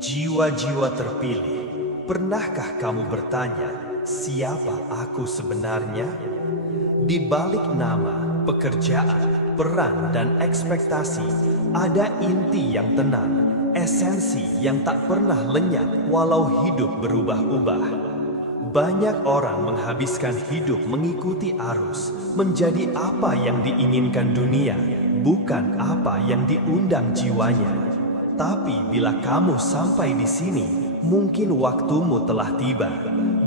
Jiwa-jiwa terpilih, pernahkah kamu bertanya, siapa aku sebenarnya? Di balik nama, pekerjaan, peran, dan ekspektasi, ada inti yang tenang, esensi yang tak pernah lenyap walau hidup berubah-ubah. Banyak orang menghabiskan hidup mengikuti arus, menjadi apa yang diinginkan dunia, bukan apa yang diundang jiwanya. Tapi bila kamu sampai di sini, mungkin waktumu telah tiba.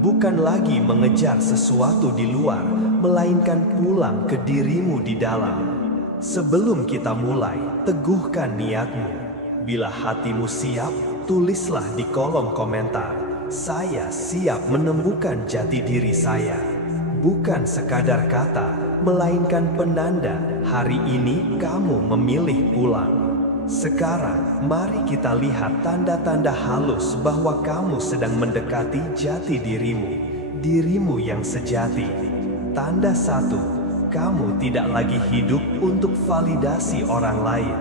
Bukan lagi mengejar sesuatu di luar, melainkan pulang ke dirimu di dalam. Sebelum kita mulai, teguhkan niatmu. Bila hatimu siap, tulislah di kolom komentar. Saya siap menemukan jati diri saya. Bukan sekadar kata, melainkan penanda hari ini kamu memilih pulang. Sekarang, mari kita lihat tanda-tanda halus bahwa kamu sedang mendekati jati dirimu yang sejati. Tanda 1, kamu tidak lagi hidup untuk validasi orang lain.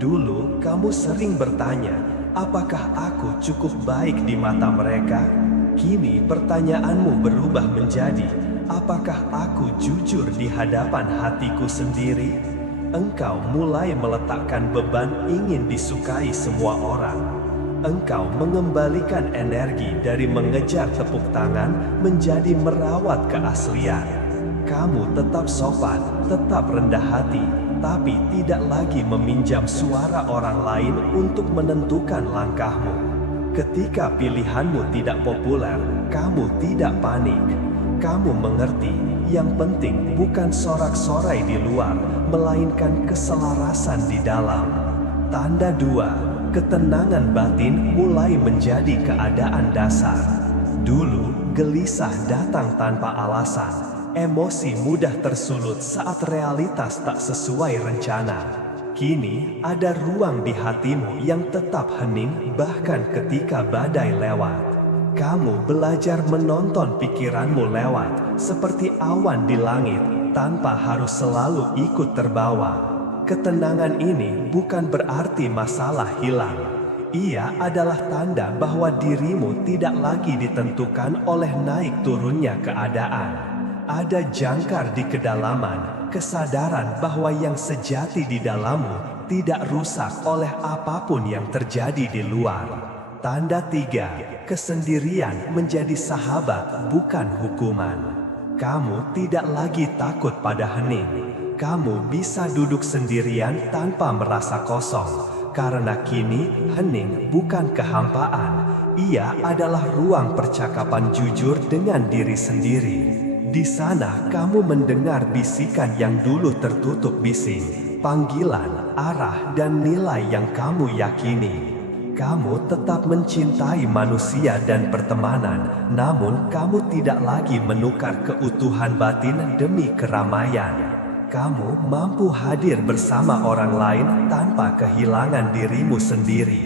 Dulu, kamu sering bertanya, apakah aku cukup baik di mata mereka? Kini pertanyaanmu berubah menjadi, apakah aku jujur di hadapan hatiku sendiri? Engkau mulai meletakkan beban ingin disukai semua orang. Engkau mengembalikan energi dari mengejar tepuk tangan menjadi merawat keaslian. Kamu tetap sopan, tetap rendah hati, tapi tidak lagi meminjam suara orang lain untuk menentukan langkahmu. Ketika pilihanmu tidak populer, kamu tidak panik. Kamu mengerti, yang penting bukan sorak-sorai di luar, melainkan keselarasan di dalam. Tanda 2, ketenangan batin mulai menjadi keadaan dasar. Dulu, gelisah datang tanpa alasan. Emosi mudah tersulut saat realitas tak sesuai rencana. Kini, ada ruang di hatimu yang tetap hening bahkan ketika badai lewat. Kamu belajar menonton pikiranmu lewat, seperti awan di langit, tanpa harus selalu ikut terbawa. Ketenangan ini bukan berarti masalah hilang. Ia adalah tanda bahwa dirimu tidak lagi ditentukan oleh naik turunnya keadaan. Ada jangkar di kedalaman, kesadaran bahwa yang sejati di dalammu tidak rusak oleh apapun yang terjadi di luar. Tanda 3, kesendirian menjadi sahabat bukan hukuman. Kamu tidak lagi takut pada hening. Kamu bisa duduk sendirian tanpa merasa kosong. Karena kini hening bukan kehampaan. Ia adalah ruang percakapan jujur dengan diri sendiri. Di sana kamu mendengar bisikan yang dulu tertutup bising. Panggilan, arah, dan nilai yang kamu yakini. Kamu tetap mencintai manusia dan pertemanan, namun kamu tidak lagi menukar keutuhan batin demi keramaian. Kamu mampu hadir bersama orang lain tanpa kehilangan dirimu sendiri.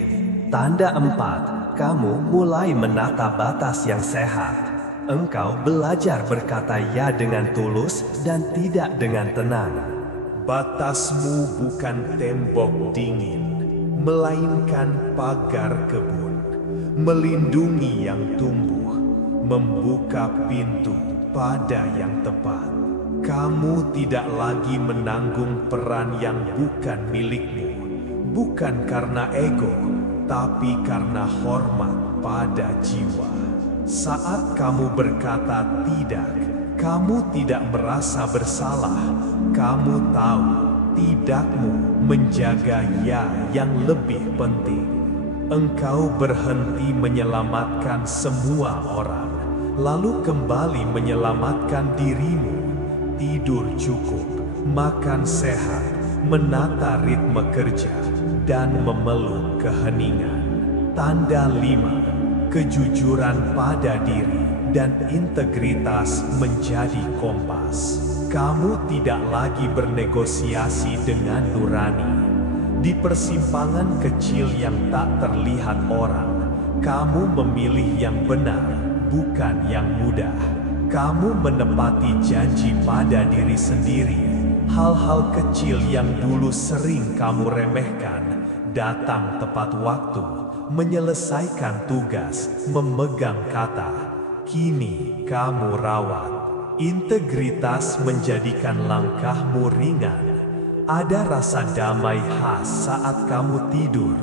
Tanda 4, kamu mulai menata batas yang sehat. Engkau belajar berkata ya dengan tulus dan tidak dengan tenang. Batasmu bukan tembok dingin, melainkan pagar kebun, melindungi yang tumbuh, membuka pintu pada yang tepat. Kamu tidak lagi menanggung peran yang bukan milikmu, bukan karena ego, tapi karena hormat pada jiwa. Saat kamu berkata tidak, kamu tidak merasa bersalah. Kamu tahu tidakmu menjaga ya yang lebih penting. Engkau berhenti menyelamatkan semua orang, lalu kembali menyelamatkan dirimu. Tidur cukup, makan sehat, menata ritme kerja, dan memeluk keheningan. Tanda 5, kejujuran pada diri dan integritas menjadi kompas. Kamu tidak lagi bernegosiasi dengan nurani. Di persimpangan kecil yang tak terlihat orang, kamu memilih yang benar, bukan yang mudah. Kamu menepati janji pada diri sendiri, hal-hal kecil yang dulu sering kamu remehkan datang tepat waktu, menyelesaikan tugas, memegang kata. Kini kamu rawat. Integritas menjadikan langkahmu ringan. Ada rasa damai khas saat kamu tidur,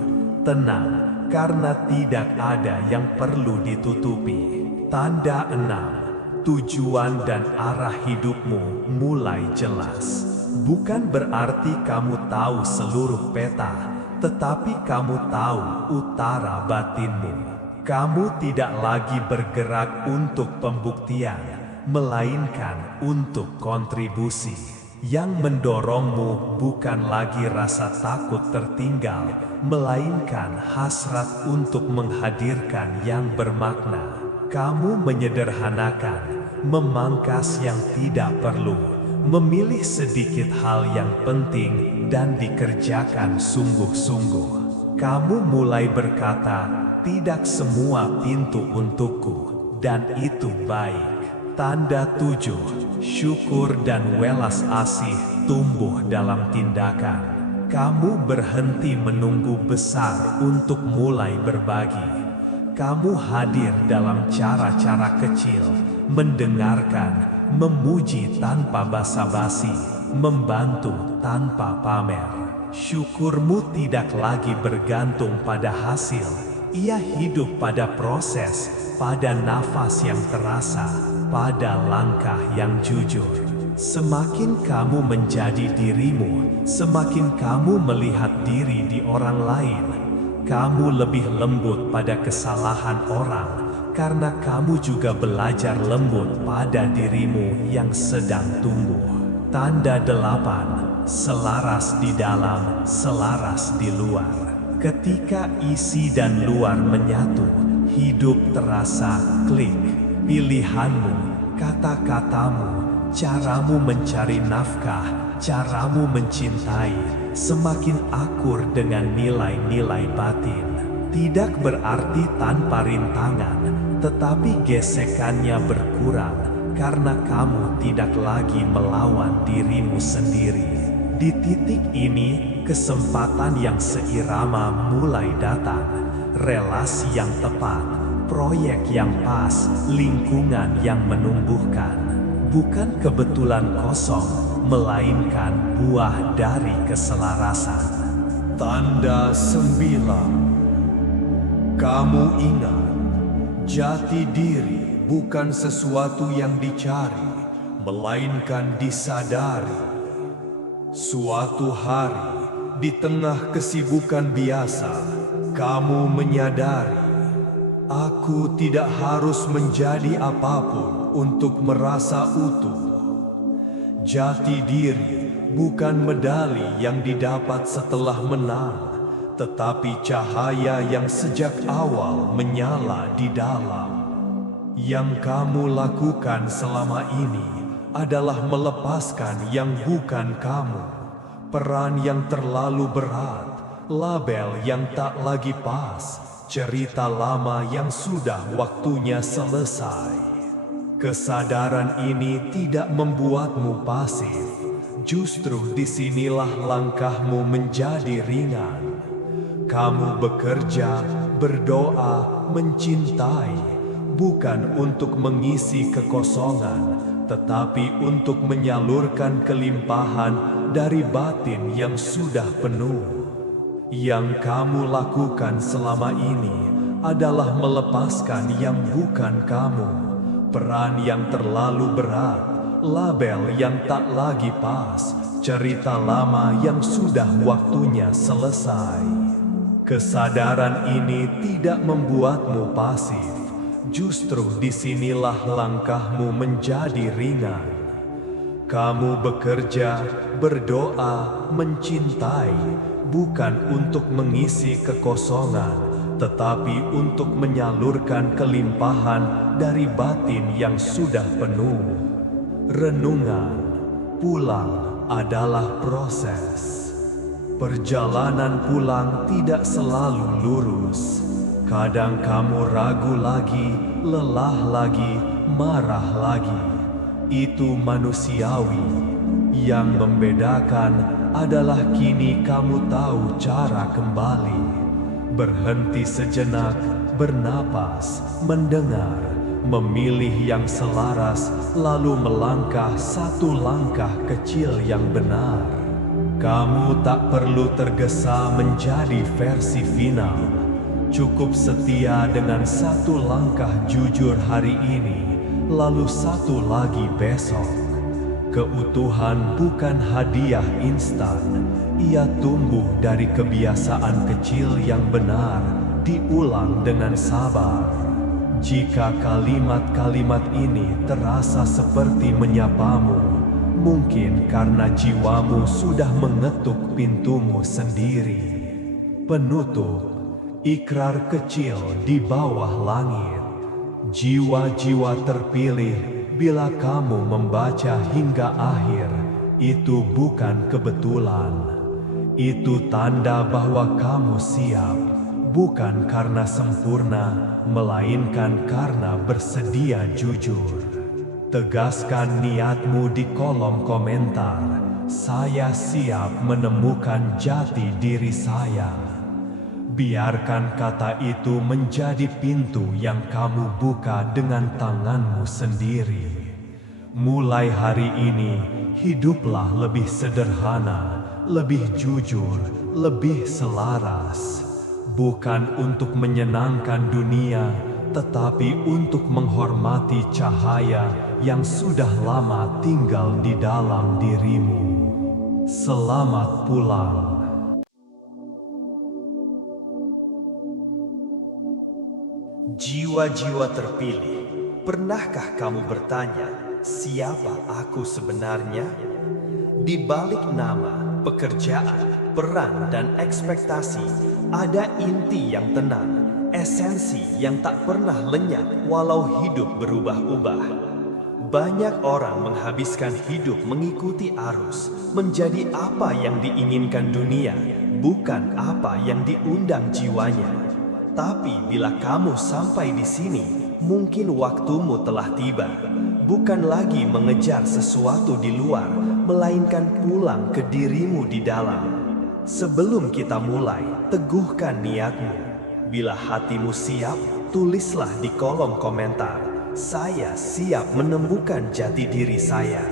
tenang karena tidak ada yang perlu ditutupi. Tanda 6. Tujuan dan arah hidupmu mulai jelas. Bukan berarti kamu tahu seluruh peta, tetapi kamu tahu utara batinmu. Kamu tidak lagi bergerak untuk pembuktian, melainkan untuk kontribusi. Yang mendorongmu bukan lagi rasa takut tertinggal, melainkan hasrat untuk menghadirkan yang bermakna. Kamu menyederhanakan, memangkas yang tidak perlu, memilih sedikit hal yang penting dan dikerjakan sungguh-sungguh. Kamu mulai berkata, tidak semua pintu untukku, dan itu baik. Tanda 7. Syukur dan welas asih tumbuh dalam tindakan. Kamu berhenti menunggu besar untuk mulai berbagi. Kamu hadir dalam cara-cara kecil, mendengarkan, memuji tanpa basa-basi, membantu tanpa pamer. Syukurmu tidak lagi bergantung pada hasil, ia hidup pada proses, pada nafas yang terasa, pada langkah yang jujur. Semakin kamu menjadi dirimu, semakin kamu melihat diri di orang lain. Kamu lebih lembut pada kesalahan orang, karena kamu juga belajar lembut pada dirimu yang sedang tumbuh. Tanda 8. Selaras di dalam, selaras di luar. Ketika isi dan luar menyatu, hidup terasa klik. Pilihanmu, kata-katamu, caramu mencari nafkah, caramu mencintai, semakin akur dengan nilai-nilai batin. Tidak berarti tanpa rintangan, tetapi gesekannya berkurang karena kamu tidak lagi melawan dirimu sendiri. Di titik ini, kesempatan yang seirama mulai datang. Relasi yang tepat, proyek yang pas, lingkungan yang menumbuhkan. Bukan kebetulan kosong, melainkan buah dari keselarasan. Tanda 9. Kamu ingat, jati diri bukan sesuatu yang dicari, melainkan disadari. Suatu hari, di tengah kesibukan biasa, kamu menyadari, aku tidak harus menjadi apapun untuk merasa utuh. Jati diri bukan medali yang didapat setelah menang, tetapi cahaya yang sejak awal menyala di dalam. Yang kamu lakukan selama ini adalah melepaskan yang bukan kamu, peran yang terlalu berat, label yang tak lagi pas, cerita lama yang sudah waktunya selesai. Kesadaran ini tidak membuatmu pasif, justru disinilah langkahmu menjadi ringan. Kamu bekerja, berdoa, mencintai, bukan untuk mengisi kekosongan, tetapi untuk menyalurkan kelimpahan dari batin yang sudah penuh. Yang kamu lakukan selama ini adalah melepaskan yang bukan kamu, peran yang terlalu berat, label yang tak lagi pas, cerita lama yang sudah waktunya selesai. Kesadaran ini tidak membuatmu pasif, justru disinilah langkahmu menjadi ringan. Kamu bekerja, berdoa, mencintai, bukan untuk mengisi kekosongan, tetapi untuk menyalurkan kelimpahan dari batin yang sudah penuh. Renungan, pulang adalah proses. Perjalanan pulang tidak selalu lurus. Kadang kamu ragu lagi, lelah lagi, marah lagi. Itu manusiawi. Yang membedakan adalah kini kamu tahu cara kembali. Berhenti sejenak, bernapas, mendengar, memilih yang selaras, lalu melangkah satu langkah kecil yang benar. Kamu tak perlu tergesa menjadi versi final. Cukup setia dengan satu langkah jujur hari ini, lalu satu lagi besok. Keutuhan bukan hadiah instan, ia tumbuh dari kebiasaan kecil yang benar, diulang dengan sabar. Jika kalimat-kalimat ini terasa seperti menyapamu, mungkin karena jiwamu sudah mengetuk pintumu sendiri. Penutup, ikrar kecil di bawah langit. Jiwa-jiwa terpilih, bila kamu membaca hingga akhir, itu bukan kebetulan. Itu tanda bahwa kamu siap, bukan karena sempurna, melainkan karena bersedia jujur. Tegaskan niatmu di kolom komentar. Saya siap menemukan jati diri saya. Biarkan kata itu menjadi pintu yang kamu buka dengan tanganmu sendiri. Mulai hari ini, hiduplah lebih sederhana, lebih jujur, lebih selaras. Bukan untuk menyenangkan dunia, tetapi untuk menghormati cahaya yang sudah lama tinggal di dalam dirimu. Selamat pulang. Jiwa-jiwa terpilih, pernahkah kamu bertanya, siapa aku sebenarnya? Di balik nama, pekerjaan, peran, dan ekspektasi, ada inti yang tenang, esensi yang tak pernah lenyap walau hidup berubah-ubah. Banyak orang menghabiskan hidup mengikuti arus, menjadi apa yang diinginkan dunia, bukan apa yang diundang jiwanya. Tapi bila kamu sampai di sini, mungkin waktumu telah tiba. Bukan lagi mengejar sesuatu di luar, melainkan pulang ke dirimu di dalam. Sebelum kita mulai, teguhkan niatmu. Bila hatimu siap, tulislah di kolom komentar. Saya siap menemukan jati diri saya.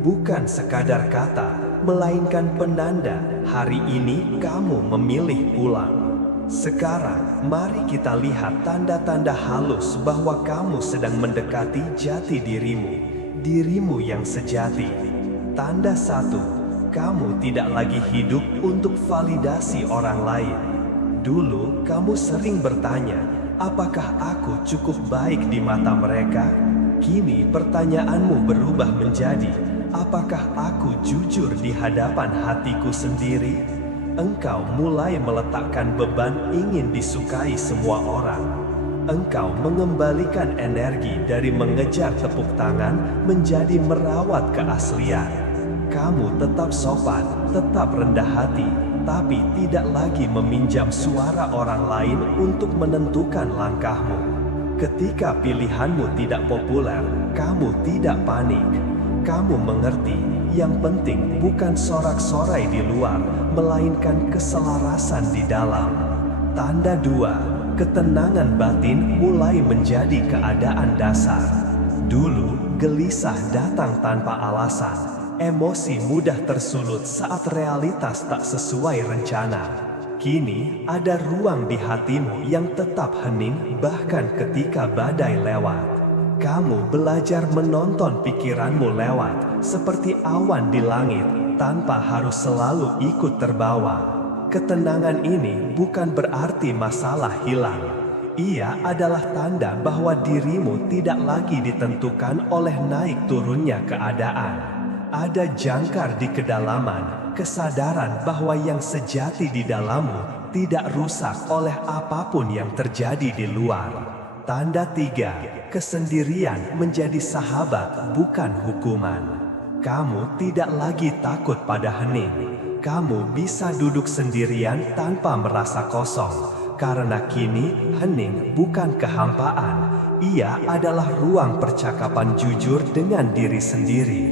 Bukan sekadar kata, melainkan penanda hari ini kamu memilih pulang. Sekarang, mari kita lihat tanda-tanda halus bahwa kamu sedang mendekati jati dirimu yang sejati. Tanda 1, kamu tidak lagi hidup untuk validasi orang lain. Dulu, kamu sering bertanya, apakah aku cukup baik di mata mereka? Kini, pertanyaanmu berubah menjadi, apakah aku jujur di hadapan hatiku sendiri? Engkau mulai meletakkan beban ingin disukai semua orang. Engkau mengembalikan energi dari mengejar tepuk tangan menjadi merawat keaslian. Kamu tetap sopan, tetap rendah hati, tapi tidak lagi meminjam suara orang lain untuk menentukan langkahmu. Ketika pilihanmu tidak populer, kamu tidak panik. Kamu mengerti, yang penting bukan sorak-sorai di luar, melainkan keselarasan di dalam. Tanda 2, ketenangan batin mulai menjadi keadaan dasar. Dulu, gelisah datang tanpa alasan. Emosi mudah tersulut saat realitas tak sesuai rencana. Kini, ada ruang di hatimu yang tetap hening bahkan ketika badai lewat. Kamu belajar menonton pikiranmu lewat, seperti awan di langit, tanpa harus selalu ikut terbawa. Ketenangan ini bukan berarti masalah hilang. Ia adalah tanda bahwa dirimu tidak lagi ditentukan oleh naik turunnya keadaan. Ada jangkar di kedalaman, kesadaran bahwa yang sejati di dalammu tidak rusak oleh apapun yang terjadi di luar. Tanda 3, kesendirian menjadi sahabat bukan hukuman. Kamu tidak lagi takut pada hening. Kamu bisa duduk sendirian tanpa merasa kosong. Karena kini hening bukan kehampaan. Ia adalah ruang percakapan jujur dengan diri sendiri.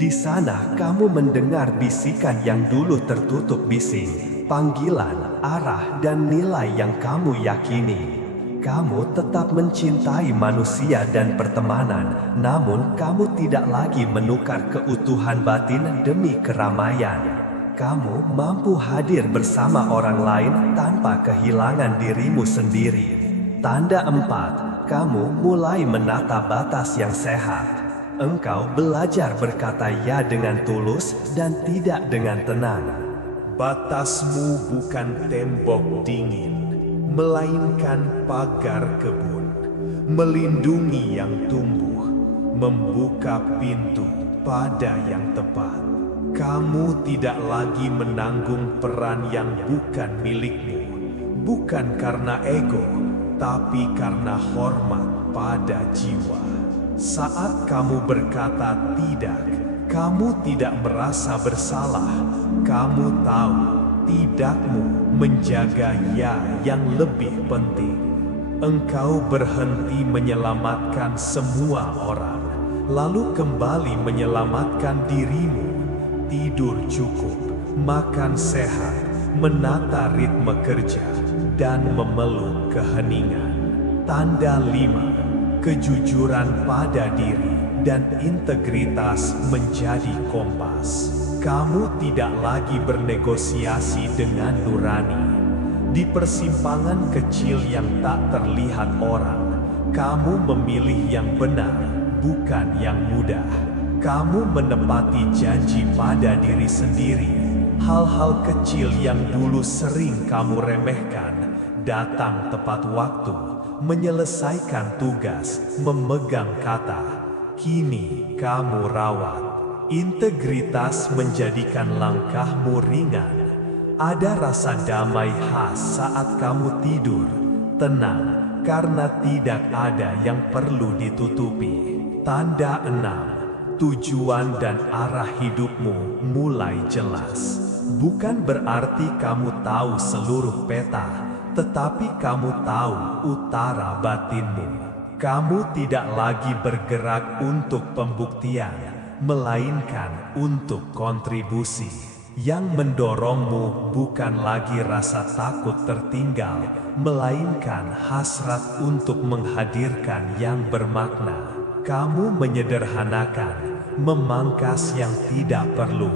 Di sana kamu mendengar bisikan yang dulu tertutup bising, panggilan, arah, dan nilai yang kamu yakini. Kamu tetap mencintai manusia dan pertemanan, namun kamu tidak lagi menukar keutuhan batin demi keramaian. Kamu mampu hadir bersama orang lain tanpa kehilangan dirimu sendiri. Tanda 4, kamu mulai menata batas yang sehat. Engkau belajar berkata ya dengan tulus dan tidak dengan tenang. Batasmu bukan tembok dingin, melainkan pagar kebun, melindungi yang tumbuh, membuka pintu pada yang tepat. Kamu tidak lagi menanggung peran yang bukan milikmu, bukan karena ego, tapi karena hormat pada jiwa. Saat kamu berkata tidak, kamu tidak merasa bersalah. Kamu tahu tidakmu menjaga ya yang lebih penting. Engkau berhenti menyelamatkan semua orang, lalu kembali menyelamatkan dirimu. Tidur cukup, makan sehat, menata ritme kerja, dan memeluk keheningan. Tanda 5, kejujuran pada diri dan integritas menjadi kompas. Kamu tidak lagi bernegosiasi dengan nurani. Di persimpangan kecil yang tak terlihat orang, kamu memilih yang benar, bukan yang mudah. Kamu menepati janji pada diri sendiri. Hal-hal kecil yang dulu sering kamu remehkan, datang tepat waktu, menyelesaikan tugas, memegang kata. Kini kamu rawat. Integritas menjadikan langkahmu ringan. Ada rasa damai khas saat kamu tidur, tenang, karena tidak ada yang perlu ditutupi. Tanda 6, tujuan dan arah hidupmu mulai jelas. Bukan berarti kamu tahu seluruh peta, tetapi kamu tahu utara batinmu. Kamu tidak lagi bergerak untuk pembuktian, melainkan untuk kontribusi. Yang mendorongmu bukan lagi rasa takut tertinggal, melainkan hasrat untuk menghadirkan yang bermakna. Kamu menyederhanakan, memangkas yang tidak perlu,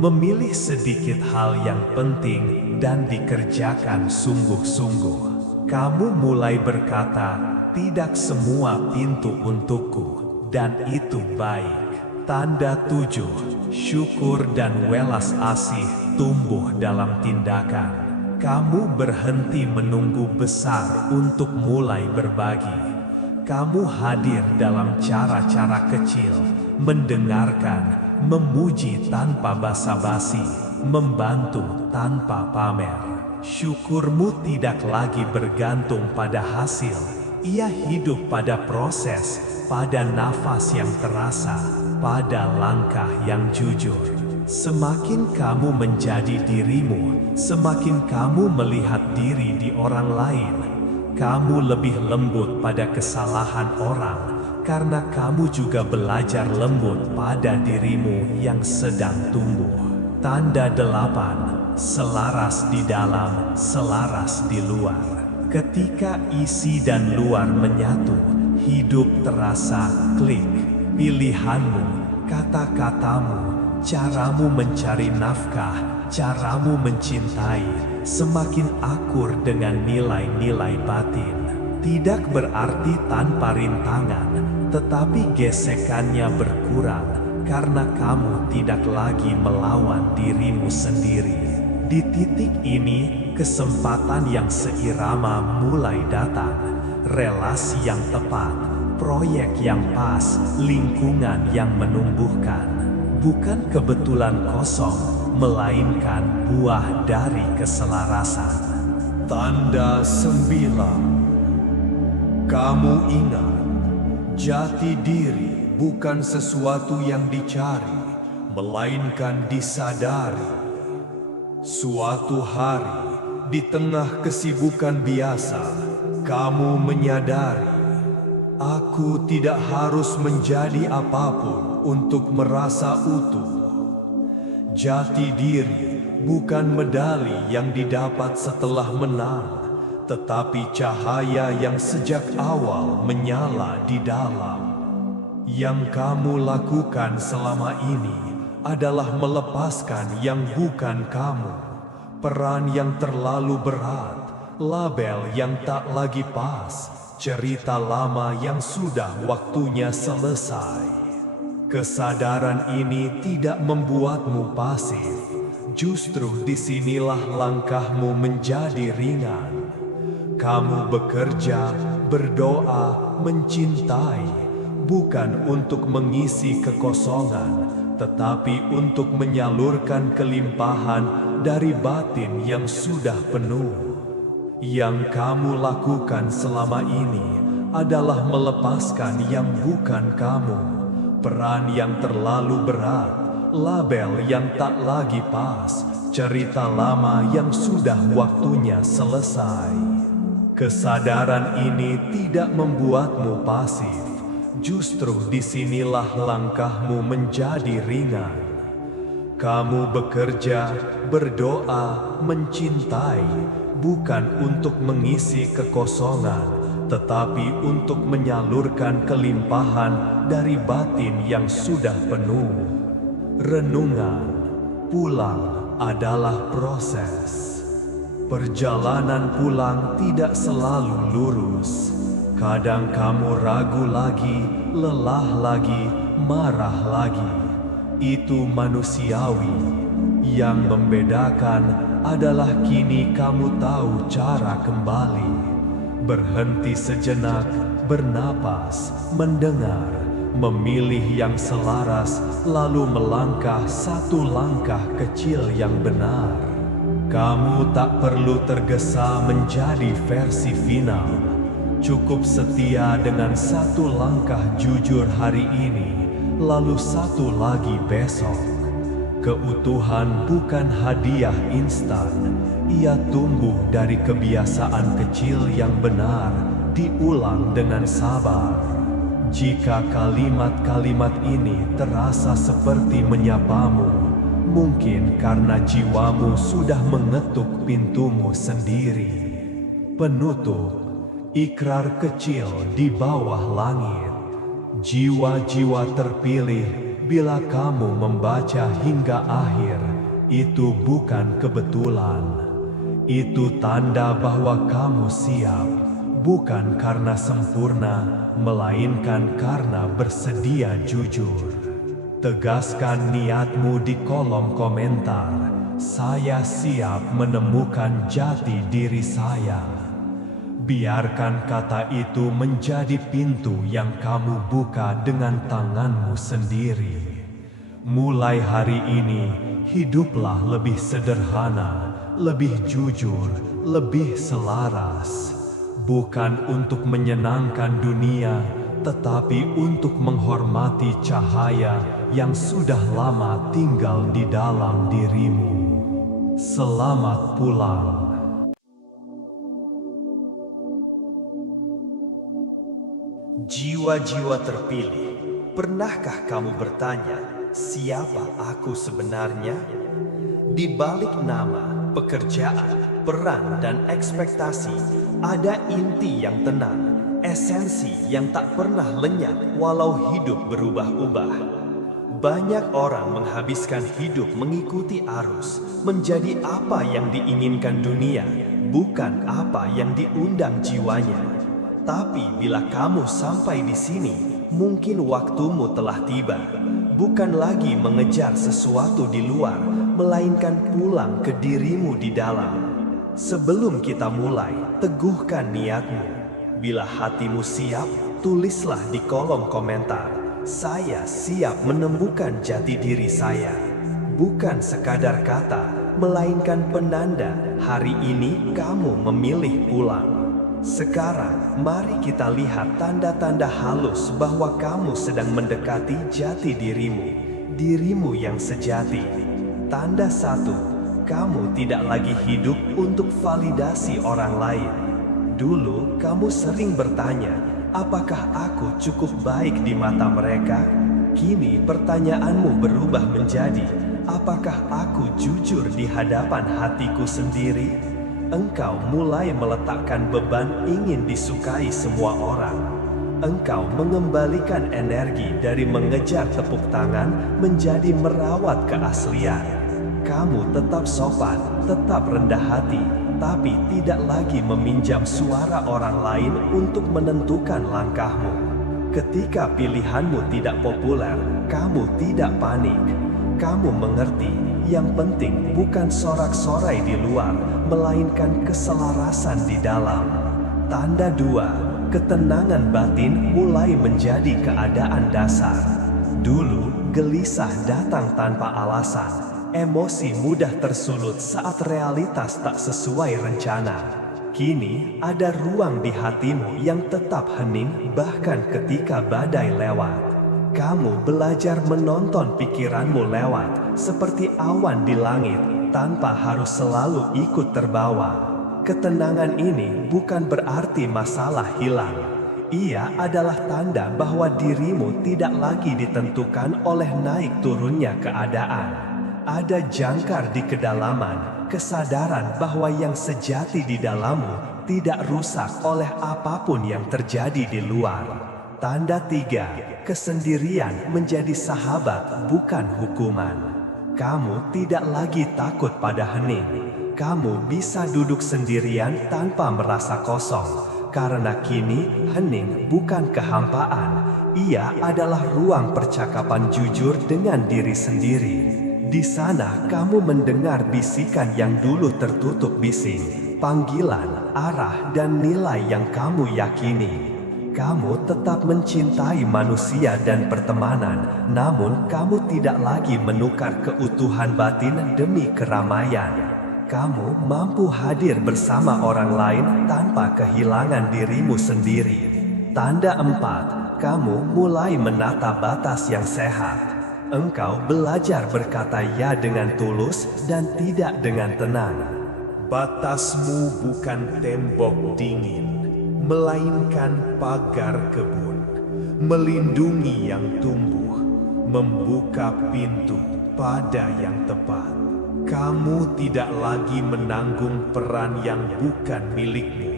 memilih sedikit hal yang penting dan dikerjakan sungguh-sungguh. Kamu mulai berkata, tidak semua pintu untukku, dan itu baik. Tanda 7, syukur dan welas asih tumbuh dalam tindakan. Kamu berhenti menunggu besar untuk mulai berbagi. Kamu hadir dalam cara-cara kecil, mendengarkan, memuji tanpa basa-basi, membantu tanpa pamer. Syukurmu tidak lagi bergantung pada hasil, ia hidup pada proses, pada nafas yang terasa, pada langkah yang jujur. Semakin kamu menjadi dirimu, semakin kamu melihat diri di orang lain. Kamu lebih lembut pada kesalahan orang, karena kamu juga belajar lembut pada dirimu yang sedang tumbuh. Tanda 8, selaras di dalam, selaras di luar. Ketika isi dan luar menyatu, hidup terasa klik. Pilihanmu, kata-katamu, caramu mencari nafkah, caramu mencintai, semakin akur dengan nilai-nilai batin. Tidak berarti tanpa rintangan, tetapi gesekannya berkurang karena kamu tidak lagi melawan dirimu sendiri. Di titik ini, kesempatan yang seirama mulai datang, relasi yang tepat, proyek yang pas, lingkungan yang menumbuhkan. Bukan kebetulan kosong, melainkan buah dari keselarasan. Tanda 9, kamu ingat, jati diri bukan sesuatu yang dicari, melainkan disadari. Suatu hari, di tengah kesibukan biasa, kamu menyadari Aku tidak harus menjadi apapun untuk merasa utuh. Jati diri bukan medali yang didapat setelah menang, tetapi cahaya yang sejak awal menyala di dalam. Yang kamu lakukan selama ini adalah melepaskan yang bukan kamu, peran yang terlalu berat, label yang tak lagi pas, cerita lama yang sudah waktunya selesai. Kesadaran ini tidak membuatmu pasif, justru disinilah langkahmu menjadi ringan. Kamu bekerja, berdoa, mencintai, bukan untuk mengisi kekosongan, tetapi untuk menyalurkan kelimpahan dari batin yang sudah penuh. Yang kamu lakukan selama ini adalah melepaskan yang bukan kamu, peran yang terlalu berat, label yang tak lagi pas, cerita lama yang sudah waktunya selesai. Kesadaran ini tidak membuatmu pasif. Justru disinilah langkahmu menjadi ringan. Kamu bekerja, berdoa, mencintai, bukan untuk mengisi kekosongan, tetapi untuk menyalurkan kelimpahan dari batin yang sudah penuh. Renungan, pulang adalah proses. Perjalanan pulang tidak selalu lurus. Kadang kamu ragu lagi, lelah lagi, marah lagi. Itu manusiawi. Yang membedakan adalah kini kamu tahu cara kembali. Berhenti sejenak, bernapas, mendengar, memilih yang selaras, lalu melangkah satu langkah kecil yang benar. Kamu tak perlu tergesa menjadi versi final. Cukup setia dengan satu langkah jujur hari ini, lalu satu lagi besok. Keutuhan bukan hadiah instan, ia tumbuh dari kebiasaan kecil yang benar, diulang dengan sabar. Jika kalimat-kalimat ini terasa seperti menyapamu, mungkin karena jiwamu sudah mengetuk pintumu sendiri. Penutup. Ikrar kecil di bawah langit. Jiwa-jiwa terpilih, bila kamu membaca hingga akhir, itu bukan kebetulan. Itu tanda bahwa kamu siap, bukan karena sempurna, melainkan karena bersedia jujur. Tegaskan niatmu di kolom komentar. Saya siap menemukan jati diri saya. Biarkan kata itu menjadi pintu yang kamu buka dengan tanganmu sendiri. Mulai hari ini, hiduplah lebih sederhana, lebih jujur, lebih selaras. Bukan untuk menyenangkan dunia, tetapi untuk menghormati cahaya yang sudah lama tinggal di dalam dirimu. Selamat pulang. Jiwa-jiwa terpilih, pernahkah kamu bertanya, siapa aku sebenarnya? Di balik nama, pekerjaan, peran, dan ekspektasi, ada inti yang tenang, esensi yang tak pernah lenyap walau hidup berubah-ubah. Banyak orang menghabiskan hidup mengikuti arus, menjadi apa yang diinginkan dunia, bukan apa yang diundang jiwanya. Tapi bila kamu sampai di sini, mungkin waktumu telah tiba. Bukan lagi mengejar sesuatu di luar, melainkan pulang ke dirimu di dalam. Sebelum kita mulai, teguhkan niatmu. Bila hatimu siap, tulislah di kolom komentar. Saya siap menemukan jati diri saya. Bukan sekadar kata, melainkan penanda hari ini kamu memilih pulang. Sekarang, mari kita lihat tanda-tanda halus bahwa kamu sedang mendekati jati dirimu yang sejati. Tanda 1, kamu tidak lagi hidup untuk validasi orang lain. Dulu, kamu sering bertanya, apakah aku cukup baik di mata mereka? Kini pertanyaanmu berubah menjadi, apakah aku jujur di hadapan hatiku sendiri? Engkau mulai meletakkan beban ingin disukai semua orang. Engkau mengembalikan energi dari mengejar tepuk tangan menjadi merawat keaslian. Kamu tetap sopan, tetap rendah hati, tapi tidak lagi meminjam suara orang lain untuk menentukan langkahmu. Ketika pilihanmu tidak populer, kamu tidak panik. Kamu mengerti, yang penting bukan sorak-sorai di luar, melainkan keselarasan di dalam. Tanda 2. Ketenangan batin mulai menjadi keadaan dasar. Dulu, gelisah datang tanpa alasan. Emosi mudah tersulut saat realitas tak sesuai rencana. Kini, ada ruang di hatimu yang tetap hening bahkan ketika badai lewat. Kamu belajar menonton pikiranmu lewat, seperti awan di langit, tanpa harus selalu ikut terbawa. Ketenangan ini bukan berarti masalah hilang. Ia adalah tanda bahwa dirimu tidak lagi ditentukan oleh naik turunnya keadaan. Ada jangkar di kedalaman, kesadaran bahwa yang sejati di dalammu tidak rusak oleh apapun yang terjadi di luar. Tanda 3, kesendirian menjadi sahabat bukan hukuman. Kamu tidak lagi takut pada hening. Kamu bisa duduk sendirian tanpa merasa kosong, karena kini hening bukan kehampaan. Ia adalah ruang percakapan jujur dengan diri sendiri. Di sana kamu mendengar bisikan yang dulu tertutup bising, panggilan, arah, dan nilai yang kamu yakini. Kamu tetap mencintai manusia dan pertemanan, namun kamu tidak lagi menukar keutuhan batin demi keramaian. Kamu mampu hadir bersama orang lain tanpa kehilangan dirimu sendiri. Tanda 4, kamu mulai menata batas yang sehat. Engkau belajar berkata ya dengan tulus dan tidak dengan tenang. Batasmu bukan tembok dingin, melainkan pagar kebun. Melindungi yang tumbuh, membuka pintu pada yang tepat. Kamu tidak lagi menanggung peran yang bukan milikmu,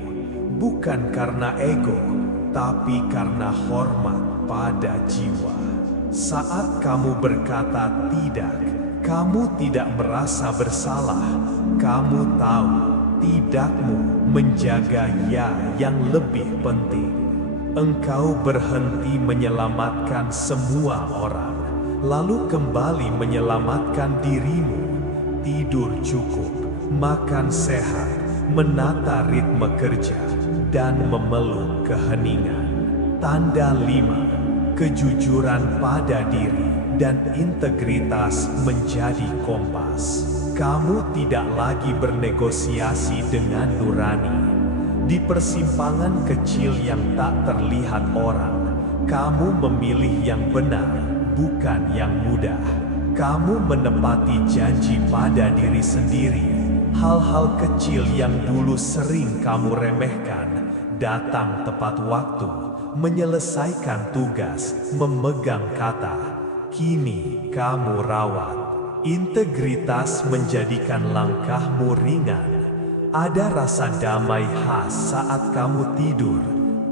bukan karena ego, tapi karena hormat pada jiwa. Saat kamu berkata tidak, kamu tidak merasa bersalah. Kamu tahu, tidakmu menjaga ya yang lebih penting. Engkau berhenti menyelamatkan semua orang, lalu kembali menyelamatkan dirimu. Tidur cukup, makan sehat, menata ritme kerja, dan memeluk keheningan. Tanda 5, kejujuran pada diri dan integritas menjadi kompas. Kamu tidak lagi bernegosiasi dengan nurani. Di persimpangan kecil yang tak terlihat orang, kamu memilih yang benar, bukan yang mudah. Kamu menepati janji pada diri sendiri. Hal-hal kecil yang dulu sering kamu remehkan, datang tepat waktu, menyelesaikan tugas, memegang kata. Kini kamu rawat. Integritas menjadikan langkahmu ringan. Ada rasa damai khas saat kamu tidur,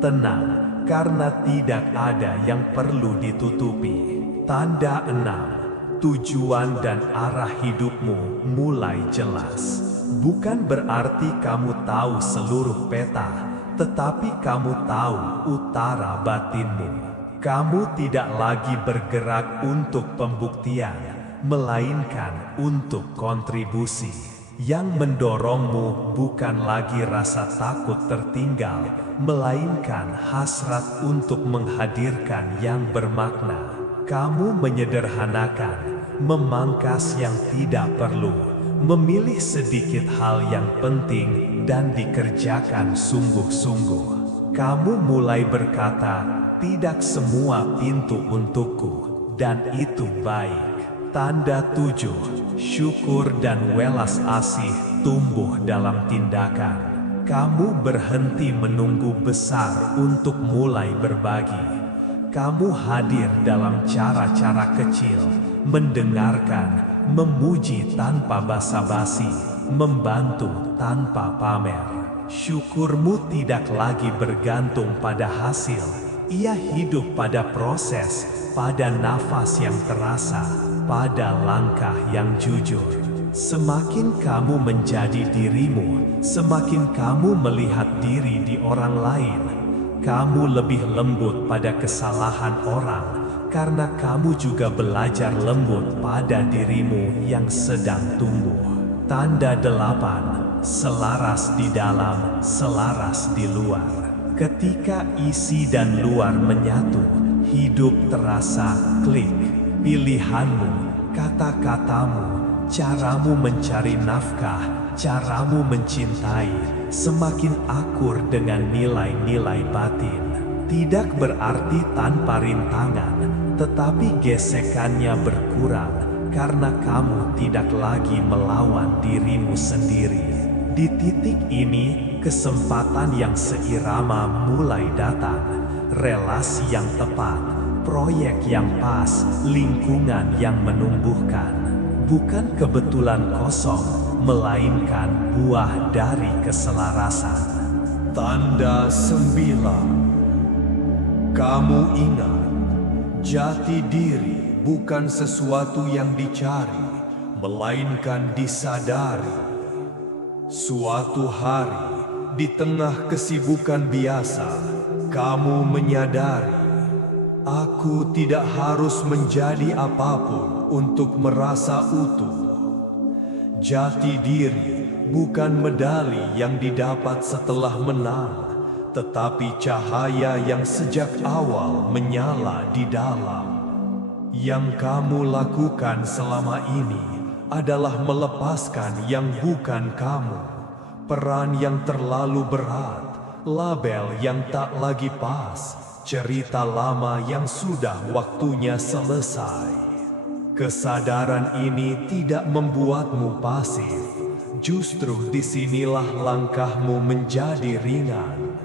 tenang, karena tidak ada yang perlu ditutupi. Tanda 6. Tujuan dan arah hidupmu mulai jelas. Bukan berarti kamu tahu seluruh peta, tetapi kamu tahu utara batinmu. Kamu tidak lagi bergerak untuk pembuktian, melainkan untuk kontribusi. Yang mendorongmu bukan lagi rasa takut tertinggal, melainkan hasrat untuk menghadirkan yang bermakna. Kamu menyederhanakan, memangkas yang tidak perlu, memilih sedikit hal yang penting dan dikerjakan sungguh-sungguh. Kamu mulai berkata, tidak semua pintu untukku, dan itu baik. Tanda 7, syukur dan welas asih tumbuh dalam tindakan. Kamu berhenti menunggu besar untuk mulai berbagi. Kamu hadir dalam cara-cara kecil, mendengarkan, memuji tanpa basa-basi, membantu tanpa pamer. Syukurmu tidak lagi bergantung pada hasil, ia hidup pada proses, pada nafas yang terasa, pada langkah yang jujur. Semakin kamu menjadi dirimu, semakin kamu melihat diri di orang lain. Kamu lebih lembut pada kesalahan orang, karena kamu juga belajar lembut pada dirimu yang sedang tumbuh. Tanda 8, selaras di dalam, selaras di luar. Ketika isi dan luar menyatu, hidup terasa klik. Pilihanmu, kata-katamu, caramu mencari nafkah, caramu mencintai, semakin akur dengan nilai-nilai batin. Tidak berarti tanpa rintangan, tetapi gesekannya berkurang karena kamu tidak lagi melawan dirimu sendiri. Di titik ini, kesempatan yang seirama mulai datang. Relasi yang tepat, proyek yang pas, lingkungan yang menumbuhkan. Bukan kebetulan kosong, melainkan buah dari keselarasan. Tanda 9. Kamu ingat, jati diri bukan sesuatu yang dicari, melainkan disadari. Suatu hari, di tengah kesibukan biasa, kamu menyadari, aku tidak harus menjadi apapun untuk merasa utuh. Jati diri bukan medali yang didapat setelah menang, tetapi cahaya yang sejak awal menyala di dalam. Yang kamu lakukan selama ini adalah melepaskan yang bukan kamu, peran yang terlalu berat, label yang tak lagi pas, cerita lama yang sudah waktunya selesai. Kesadaran ini tidak membuatmu pasif, justru disinilah langkahmu menjadi ringan.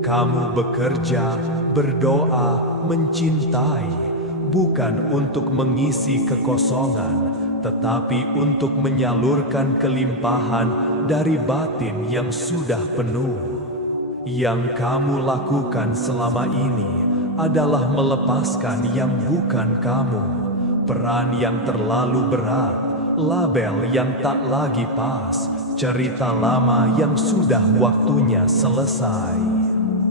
Kamu bekerja, berdoa, mencintai, bukan untuk mengisi kekosongan, tetapi untuk menyalurkan kelimpahan dari batin yang sudah penuh. Yang kamu lakukan selama ini adalah melepaskan yang bukan kamu, peran yang terlalu berat, label yang tak lagi pas, cerita lama yang sudah waktunya selesai.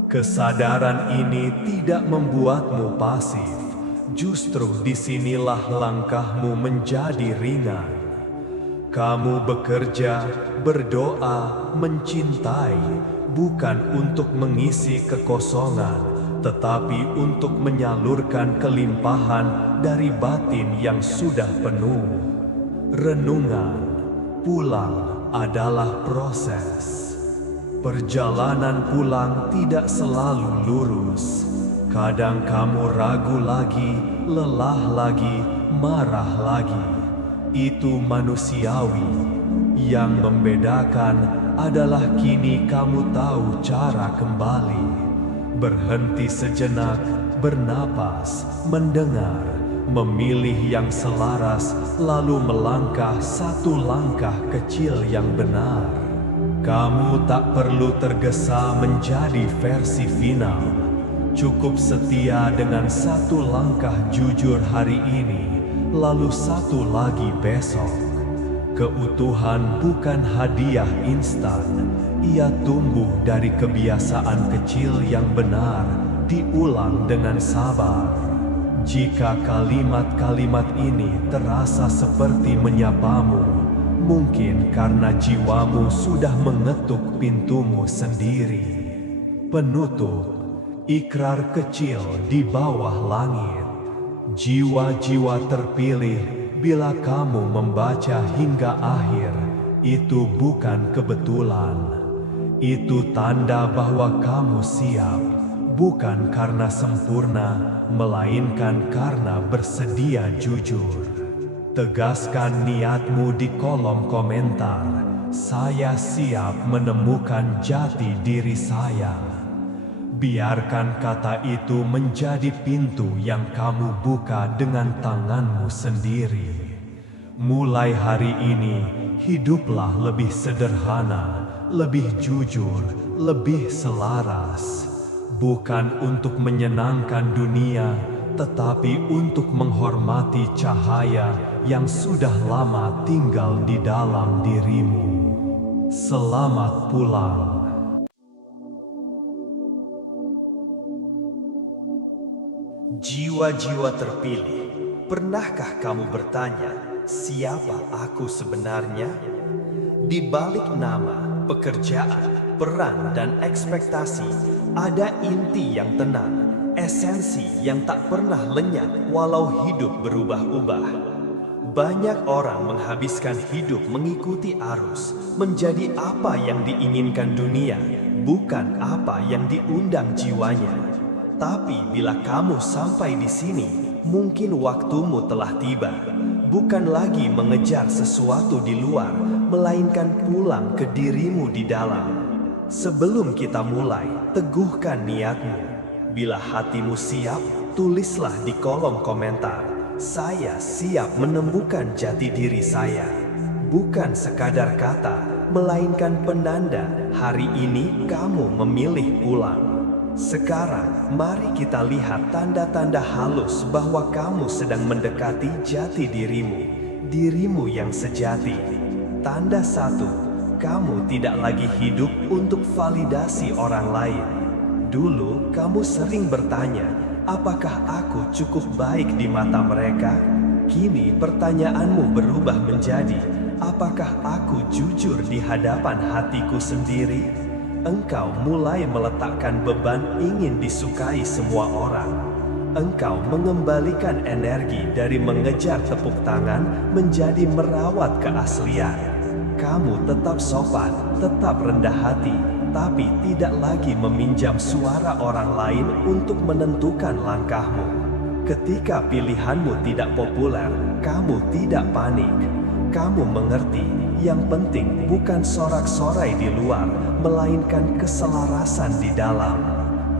Kesadaran ini tidak membuatmu pasif, justru disinilah langkahmu menjadi ringan. Kamu bekerja, berdoa, mencintai, bukan untuk mengisi kekosongan, tetapi untuk menyalurkan kelimpahan dari batin yang sudah penuh. Renungan, pulang adalah proses. Perjalanan pulang tidak selalu lurus. Kadang kamu ragu lagi, lelah lagi, marah lagi. Itu manusiawi. Yang membedakan adalah kini kamu tahu cara kembali. Berhenti sejenak, bernapas, mendengar, memilih yang selaras, lalu melangkah satu langkah kecil yang benar. Kamu tak perlu tergesa menjadi versi final. Cukup setia dengan satu langkah jujur hari ini, lalu satu lagi besok. Keutuhan bukan hadiah instan. Ia tumbuh dari kebiasaan kecil yang benar, diulang dengan sabar. Jika kalimat-kalimat ini terasa seperti menyapamu, mungkin karena jiwamu sudah mengetuk pintumu sendiri. Penutup, ikrar kecil di bawah langit. Jiwa-jiwa terpilih, bila kamu membaca hingga akhir, itu bukan kebetulan. Itu tanda bahwa kamu siap, bukan karena sempurna, melainkan karena bersedia jujur. Tegaskan niatmu di kolom komentar. Saya siap menemukan jati diri saya. Biarkan kata itu menjadi pintu yang kamu buka dengan tanganmu sendiri. Mulai hari ini, hiduplah lebih sederhana, lebih jujur, lebih selaras. Bukan untuk menyenangkan dunia, tetapi untuk menghormati cahaya yang sudah lama tinggal di dalam dirimu. Selamat pulang. Jiwa-jiwa terpilih, pernahkah kamu bertanya, siapa aku sebenarnya? Di balik nama, pekerjaan, peran, dan ekspektasi, ada inti yang tenang, esensi yang tak pernah lenyap walau hidup berubah-ubah. Banyak orang menghabiskan hidup mengikuti arus, menjadi apa yang diinginkan dunia, bukan apa yang diundang jiwanya. Tapi bila kamu sampai di sini, mungkin waktumu telah tiba. Bukan lagi mengejar sesuatu di luar, melainkan pulang ke dirimu di dalam. Sebelum kita mulai, teguhkan niatmu. Bila hatimu siap, tulislah di kolom komentar. Saya siap menemukan jati diri saya. Bukan sekadar kata, melainkan penanda hari ini kamu memilih pulang. Sekarang, mari kita lihat tanda-tanda halus bahwa kamu sedang mendekati jati dirimu yang sejati. Tanda 1, kamu tidak lagi hidup untuk validasi orang lain. Dulu, kamu sering bertanya, apakah aku cukup baik di mata mereka? Kini, pertanyaanmu berubah menjadi, apakah aku jujur di hadapan hatiku sendiri? Engkau mulai meletakkan beban ingin disukai semua orang. Engkau mengembalikan energi dari mengejar tepuk tangan menjadi merawat keaslian. Kamu tetap sopan, tetap rendah hati, tapi tidak lagi meminjam suara orang lain untuk menentukan langkahmu. Ketika pilihanmu tidak populer, kamu tidak panik. Kamu mengerti, yang penting bukan sorak-sorai di luar, melainkan keselarasan di dalam.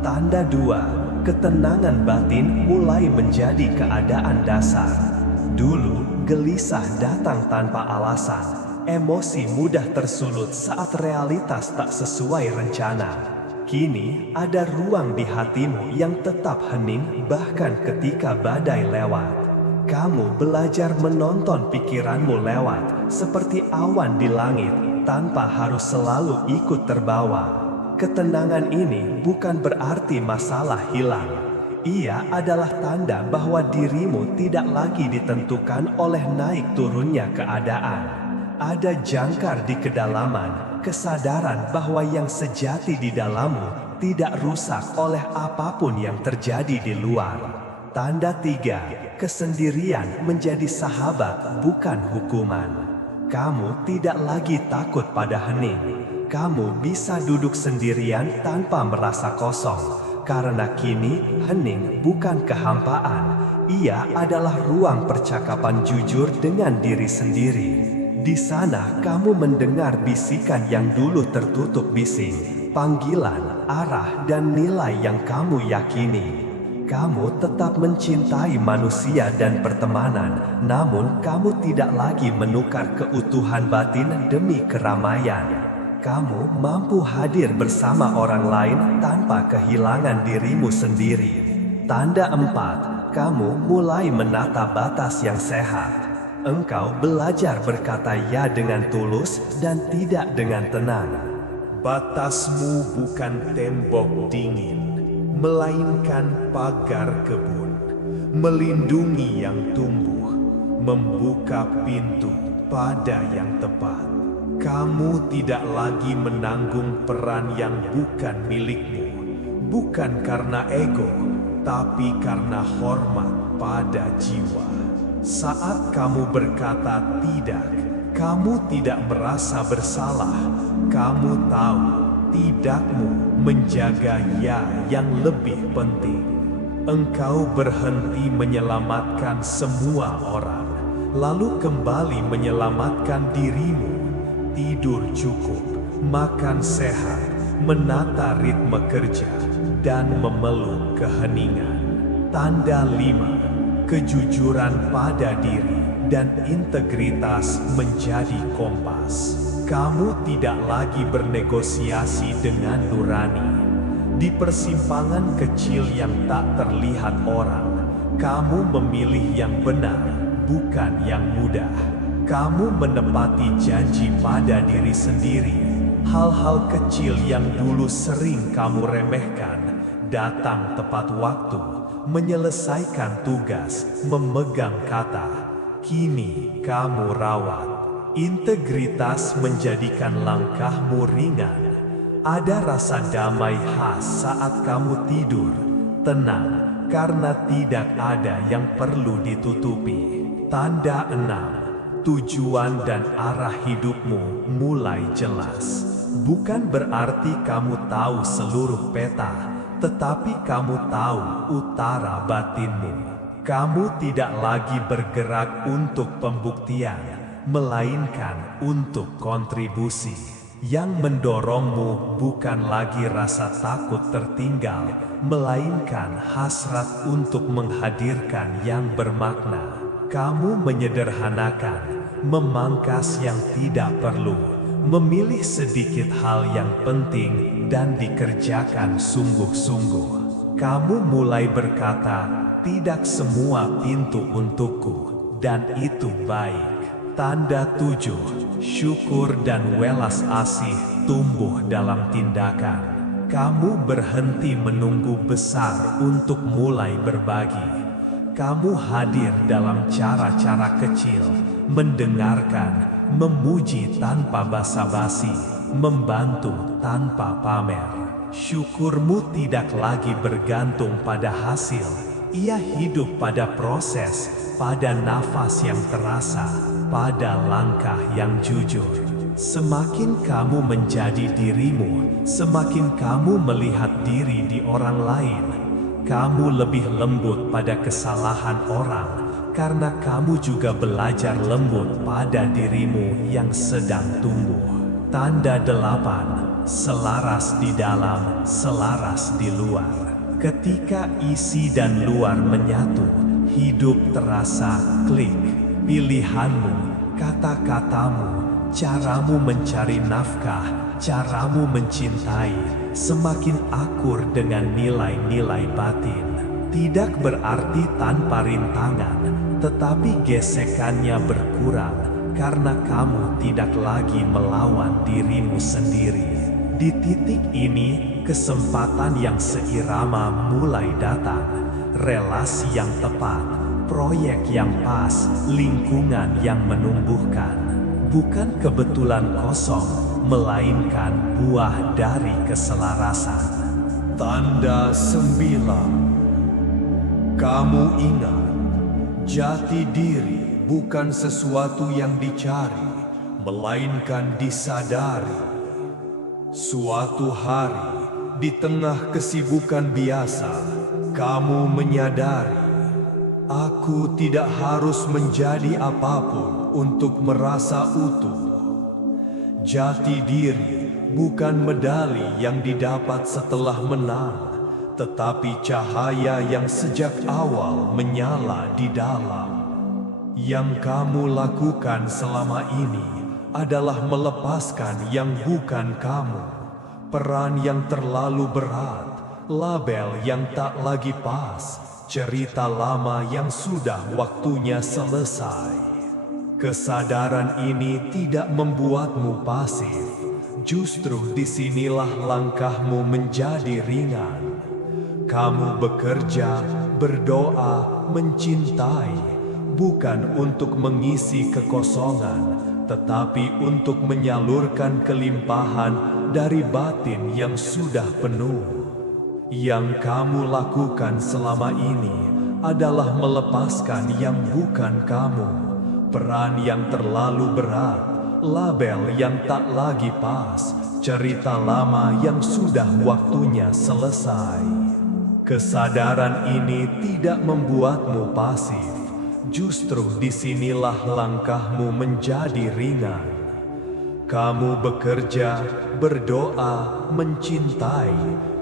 Tanda 2, ketenangan batin mulai menjadi keadaan dasar. Dulu, gelisah datang tanpa alasan. Emosi mudah tersulut saat realitas tak sesuai rencana. Kini, ada ruang di hatimu yang tetap hening bahkan ketika badai lewat. Kamu belajar menonton pikiranmu lewat, seperti awan di langit, tanpa harus selalu ikut terbawa. Ketenangan ini bukan berarti masalah hilang. Ia adalah tanda bahwa dirimu tidak lagi ditentukan oleh naik turunnya keadaan. Ada jangkar di kedalaman, kesadaran bahwa yang sejati di dalammu tidak rusak oleh apapun yang terjadi di luar. Tanda 3, kesendirian menjadi sahabat bukan hukuman. Kamu tidak lagi takut pada hening. Kamu bisa duduk sendirian tanpa merasa kosong. Karena kini hening bukan kehampaan. Ia adalah ruang percakapan jujur dengan diri sendiri. Di sana kamu mendengar bisikan yang dulu tertutup bising. Panggilan, arah, dan nilai yang kamu yakini. Kamu tetap mencintai manusia dan pertemanan, namun kamu tidak lagi menukar keutuhan batin demi keramaian. Kamu mampu hadir bersama orang lain tanpa kehilangan dirimu sendiri. Tanda 4, kamu mulai menata batas yang sehat. Engkau belajar berkata ya dengan tulus dan tidak dengan tenang. Batasmu bukan tembok dingin, melainkan pagar kebun, melindungi yang tumbuh, membuka pintu pada yang tepat. Kamu tidak lagi menanggung peran yang bukan milikmu, bukan karena ego, tapi karena hormat pada jiwa. Saat kamu berkata tidak, kamu tidak merasa bersalah. Kamu tahu tidakmu menjaga ya yang lebih penting. Engkau berhenti menyelamatkan semua orang, lalu kembali menyelamatkan dirimu. tidur cukup, makan sehat, menata ritme kerja, dan memeluk keheningan. Tanda 5. Kejujuran pada diri dan integritas menjadi kompas. Kamu tidak lagi bernegosiasi dengan nurani. Di persimpangan kecil yang tak terlihat orang, kamu memilih yang benar, bukan yang mudah. Kamu menepati janji pada diri sendiri. Hal-hal kecil yang dulu sering kamu remehkan, datang tepat waktu, menyelesaikan tugas, memegang kata. Kini kamu rawat. Integritas menjadikan langkahmu ringan. Ada rasa damai khas saat kamu tidur, tenang, karena tidak ada yang perlu ditutupi. Tanda 6. Tujuan dan arah hidupmu mulai jelas. Bukan berarti kamu tahu seluruh peta, tetapi kamu tahu utara batinmu. Kamu tidak lagi bergerak untuk pembuktian, melainkan untuk kontribusi. Yang mendorongmu bukan lagi rasa takut tertinggal, melainkan hasrat untuk menghadirkan yang bermakna. Kamu menyederhanakan, memangkas yang tidak perlu, memilih sedikit hal yang penting dan dikerjakan sungguh-sungguh. Kamu mulai berkata, tidak semua pintu untukku, dan itu baik. Tanda 7. Syukur dan welas asih tumbuh dalam tindakan. Kamu berhenti menunggu besar untuk mulai berbagi. Kamu hadir dalam cara-cara kecil, mendengarkan, memuji tanpa basa-basi, membantu tanpa pamer. Syukurmu tidak lagi bergantung pada hasil. Ia hidup pada proses, pada nafas yang terasa, pada langkah yang jujur. Semakin kamu menjadi dirimu, semakin kamu melihat diri di orang lain. Kamu lebih lembut pada kesalahan orang, karena kamu juga belajar lembut pada dirimu yang sedang tumbuh. Tanda 8. Selaras di dalam, selaras di luar. Ketika isi dan luar menyatu, hidup terasa klik. Pilihanmu, kata-katamu, caramu mencari nafkah, caramu mencintai, semakin akur dengan nilai-nilai batin. Tidak berarti tanpa rintangan, tetapi gesekannya berkurang karena kamu tidak lagi melawan dirimu sendiri. Di titik ini, kesempatan yang seirama mulai datang. Relasi yang tepat, proyek yang pas, lingkungan yang menumbuhkan. Bukan kebetulan kosong, melainkan buah dari keselarasan. Tanda 9. Kamu ingat, jati diri bukan sesuatu yang dicari, melainkan disadari. Suatu hari, di tengah kesibukan biasa, kamu menyadari, aku tidak harus menjadi apapun untuk merasa utuh. Jati diri bukan medali yang didapat setelah menang, tetapi cahaya yang sejak awal menyala di dalam. Yang kamu lakukan selama ini adalah melepaskan yang bukan kamu, peran yang terlalu berat, label yang tak lagi pas, cerita lama yang sudah waktunya selesai. Kesadaran ini tidak membuatmu pasif, justru disinilah langkahmu menjadi ringan. Kamu bekerja, berdoa, mencintai, bukan untuk mengisi kekosongan, tetapi untuk menyalurkan kelimpahan dari batin yang sudah penuh. Yang kamu lakukan selama ini adalah melepaskan yang bukan kamu, peran yang terlalu berat, label yang tak lagi pas, cerita lama yang sudah waktunya selesai. Kesadaran ini tidak membuatmu pasif. Justru disinilah langkahmu menjadi ringan. Kamu bekerja, berdoa, mencintai,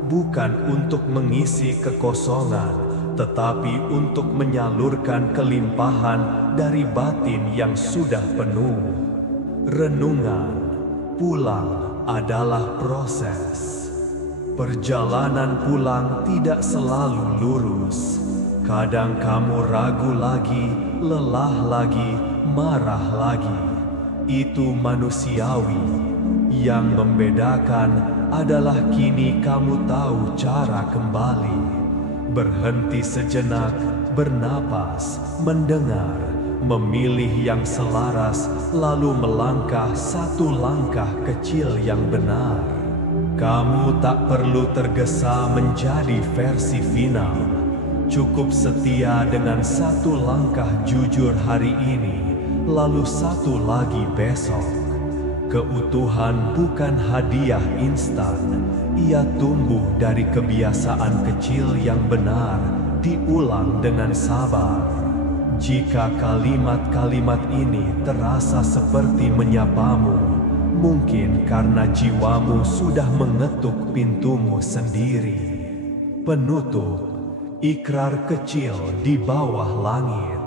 bukan untuk mengisi kekosongan, tetapi untuk menyalurkan kelimpahan dari batin yang sudah penuh. Renungan, pulang adalah proses. Perjalanan pulang tidak selalu lurus. Kadang kamu ragu lagi, lelah lagi, marah lagi. Itu manusiawi. Yang membedakan adalah kini kamu tahu cara kembali. Berhenti sejenak, bernapas, mendengar, memilih yang selaras, lalu melangkah satu langkah kecil yang benar. Kamu tak perlu tergesa menjadi versi final. Cukup setia dengan satu langkah jujur hari ini, lalu satu lagi besok. Keutuhan bukan hadiah instan. Ia tumbuh dari kebiasaan kecil yang benar, diulang dengan sabar. Jika kalimat-kalimat ini terasa seperti menyapamu, mungkin karena jiwamu sudah mengetuk pintumu sendiri. Penutup, ikrar kecil di bawah langit.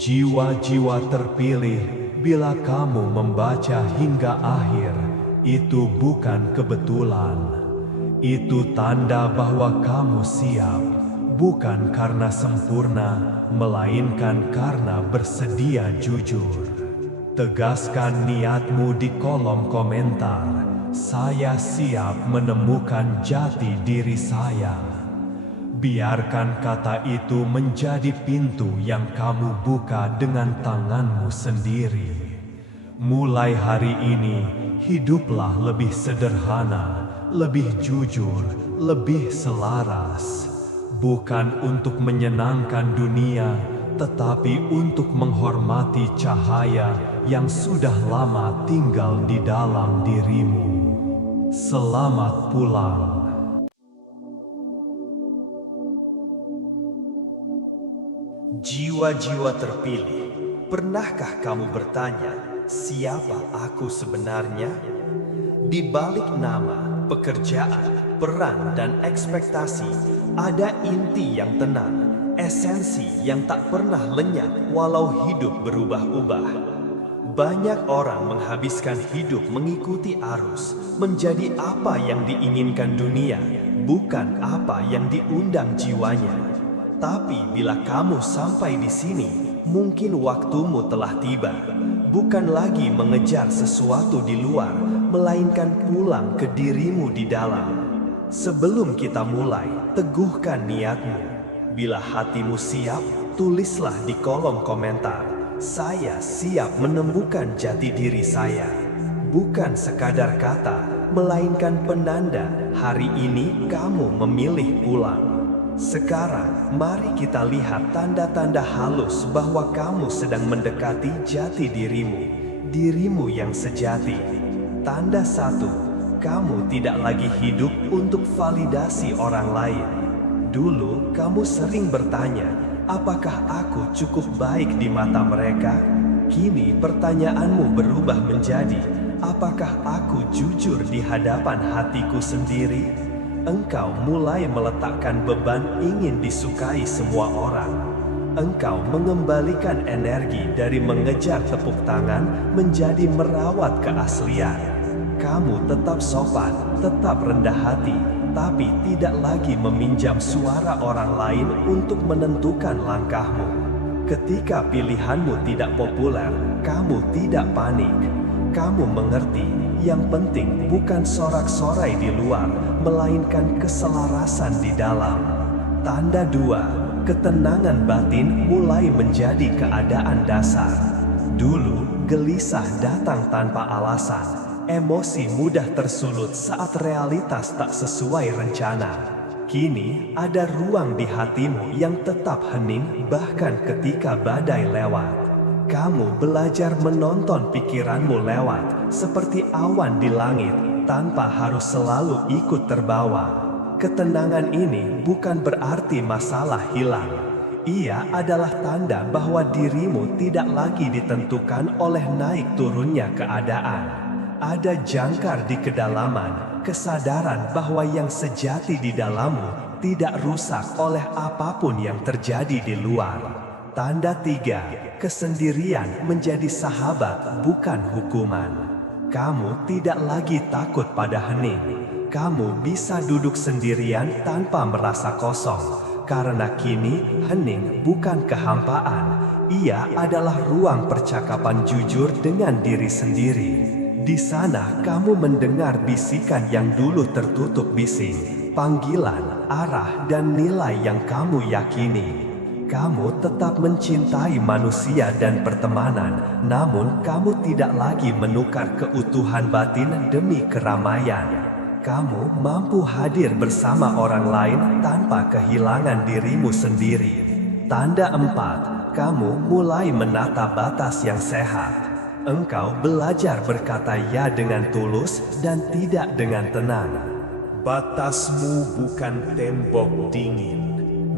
Jiwa-jiwa terpilih, bila kamu membaca hingga akhir, itu bukan kebetulan. Itu tanda bahwa kamu siap, bukan karena sempurna, melainkan karena bersedia jujur. Tegaskan niatmu di kolom komentar. Saya siap menemukan jati diri saya. Biarkan kata itu menjadi pintu yang kamu buka dengan tanganmu sendiri. Mulai hari ini, hiduplah lebih sederhana, lebih jujur, lebih selaras. Bukan untuk menyenangkan dunia, tetapi untuk menghormati cahaya yang sudah lama tinggal di dalam dirimu. Selamat pulang. Jiwa-jiwa terpilih, pernahkah kamu bertanya, siapa aku sebenarnya? Di balik nama, pekerjaan, peran, dan ekspektasi, ada inti yang tenang, esensi yang tak pernah lenyap walau hidup berubah-ubah. Banyak orang menghabiskan hidup mengikuti arus, menjadi apa yang diinginkan dunia, bukan apa yang diundang jiwanya. Tapi bila kamu sampai di sini, mungkin waktumu telah tiba. Bukan lagi mengejar sesuatu di luar, melainkan pulang ke dirimu di dalam. Sebelum kita mulai, teguhkan niatmu. Bila hatimu siap, tulislah di kolom komentar. Saya siap menemukan jati diri saya. Bukan sekadar kata, melainkan penanda hari ini kamu memilih pulang. Sekarang, mari kita lihat tanda-tanda halus bahwa kamu sedang mendekati jati dirimu, dirimu yang sejati. Tanda 1, kamu tidak lagi hidup untuk validasi orang lain. Dulu, kamu sering bertanya, apakah aku cukup baik di mata mereka? Kini, pertanyaanmu berubah menjadi, apakah aku jujur di hadapan hatiku sendiri? Engkau mulai meletakkan beban ingin disukai semua orang. Engkau mengembalikan energi dari mengejar tepuk tangan menjadi merawat keaslian. Kamu tetap sopan, tetap rendah hati, tapi tidak lagi meminjam suara orang lain untuk menentukan langkahmu. Ketika pilihanmu tidak populer, kamu tidak panik. Kamu mengerti, yang penting bukan sorak-sorai di luar, melainkan keselarasan di dalam. Tanda 2, ketenangan batin mulai menjadi keadaan dasar. Dulu, gelisah datang tanpa alasan. Emosi mudah tersulut saat realitas tak sesuai rencana. Kini, ada ruang di hatimu yang tetap hening bahkan ketika badai lewat. Kamu belajar menonton pikiranmu lewat, seperti awan di langit, tanpa harus selalu ikut terbawa. Ketenangan ini bukan berarti masalah hilang. Ia adalah tanda bahwa dirimu tidak lagi ditentukan oleh naik turunnya keadaan. ada jangkar di kedalaman, kesadaran bahwa yang sejati di dalammu tidak rusak oleh apapun yang terjadi di luar. Tanda 3, kesendirian menjadi sahabat bukan hukuman. Kamu tidak lagi takut pada hening. Kamu bisa duduk sendirian tanpa merasa kosong, karena kini hening bukan kehampaan. Ia adalah ruang percakapan jujur dengan diri sendiri. Di sana kamu mendengar bisikan yang dulu tertutup bising, panggilan, arah, dan nilai yang kamu yakini. Kamu tetap mencintai manusia dan pertemanan, namun kamu tidak lagi menukar keutuhan batin demi keramaian. Kamu mampu hadir bersama orang lain tanpa kehilangan dirimu sendiri. Tanda 4, kamu mulai menata batas yang sehat. Engkau belajar berkata ya dengan tulus dan tidak dengan tenang. Batasmu bukan tembok dingin,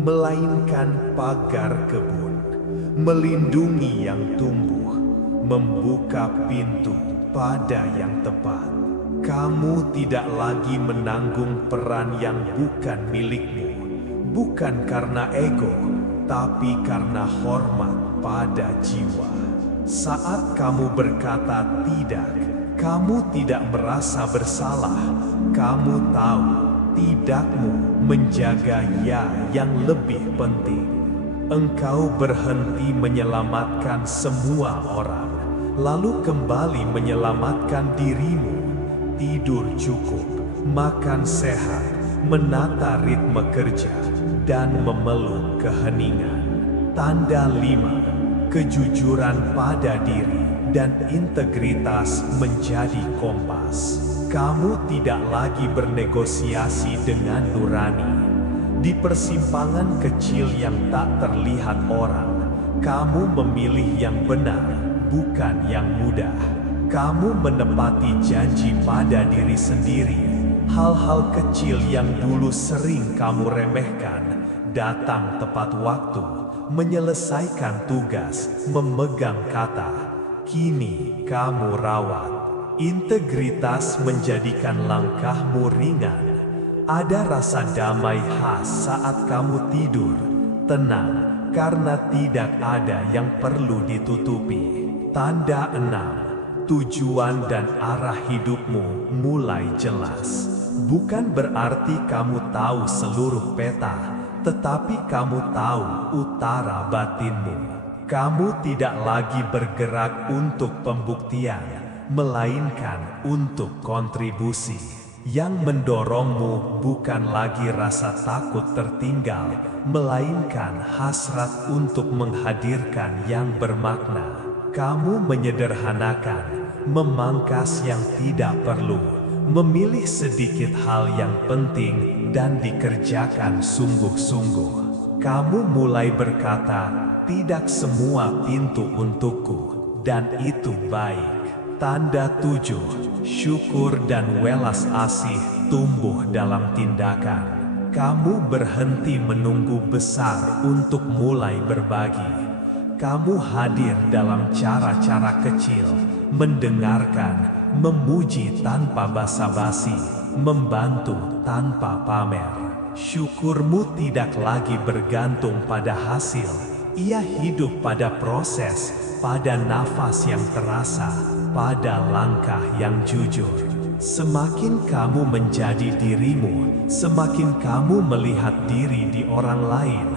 melainkan pagar kebun, melindungi yang tumbuh, membuka pintu pada yang tepat. Kamu tidak lagi menanggung peran yang bukan milikmu, bukan karena ego, tapi karena hormat pada jiwa. Saat kamu berkata tidak, kamu tidak merasa bersalah. Kamu tahu tidakmu menjaga ya yang lebih penting. Engkau berhenti menyelamatkan semua orang, lalu kembali menyelamatkan dirimu. Tidur cukup, makan sehat, menata ritme kerja, dan memeluk keheningan. Tanda 5, kejujuran pada diri dan integritas menjadi kompas. Kamu tidak lagi bernegosiasi dengan nurani. Di persimpangan kecil yang tak terlihat orang, kamu memilih yang benar, bukan yang mudah. Kamu menepati janji pada diri sendiri. Hal-hal kecil yang dulu sering kamu remehkan, datang tepat waktu, menyelesaikan tugas, memegang kata. Kini kamu rawat. Integritas menjadikan langkahmu ringan. Ada rasa damai khas saat kamu tidur, tenang, karena tidak ada yang perlu ditutupi. Tanda 6. Tujuan dan arah hidupmu mulai jelas. Bukan berarti kamu tahu seluruh peta, tetapi kamu tahu utara batinmu. Kamu tidak lagi bergerak untuk pembuktian, melainkan untuk kontribusi. Yang mendorongmu bukan lagi rasa takut tertinggal, melainkan hasrat untuk menghadirkan yang bermakna. Kamu menyederhanakan, memangkas yang tidak perlu, memilih sedikit hal yang penting dan dikerjakan sungguh-sungguh. Kamu mulai berkata, tidak semua pintu untukku, dan itu baik. Tanda 7, syukur dan welas asih tumbuh dalam tindakan. Kamu berhenti menunggu besar untuk mulai berbagi. Kamu hadir dalam cara-cara kecil, mendengarkan, memuji tanpa basa-basi, membantu tanpa pamer. Syukurmu tidak lagi bergantung pada hasil, ia hidup pada proses, pada nafas yang terasa, pada langkah yang jujur. Semakin kamu menjadi dirimu, semakin kamu melihat diri di orang lain.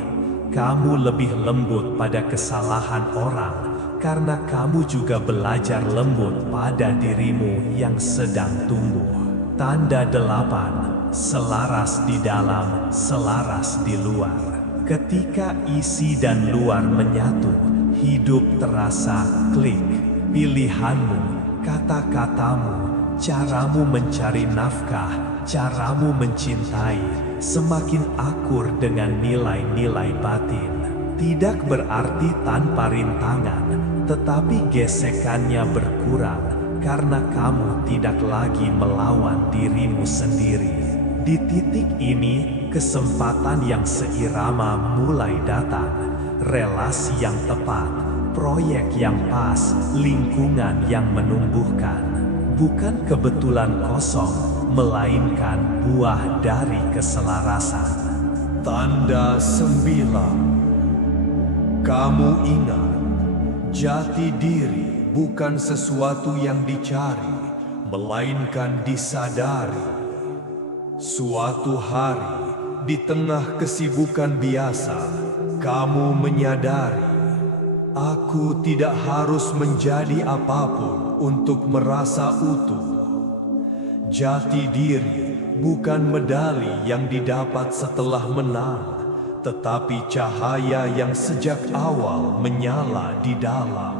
Kamu lebih lembut pada kesalahan orang, karena kamu juga belajar lembut pada dirimu yang sedang tumbuh. Tanda 8, selaras di dalam, selaras di luar. Ketika isi dan luar menyatu, hidup terasa klik. Pilihanmu, kata-katamu, caramu mencari nafkah, caramu mencintai, semakin akur dengan nilai-nilai batin. Tidak berarti tanpa rintangan, tetapi gesekannya berkurang karena kamu tidak lagi melawan dirimu sendiri. Di titik ini, kesempatan yang seirama mulai datang. Relasi yang tepat, proyek yang pas, lingkungan yang menumbuhkan. bukan kebetulan kosong, melainkan buah dari keselarasan. Tanda 9. Kamu ingat, jati diri bukan sesuatu yang dicari, melainkan disadari. Suatu hari, di tengah kesibukan biasa, kamu menyadari, aku tidak harus menjadi apapun untuk merasa utuh. Jati diri bukan medali yang didapat setelah menang, tetapi cahaya yang sejak awal menyala di dalam.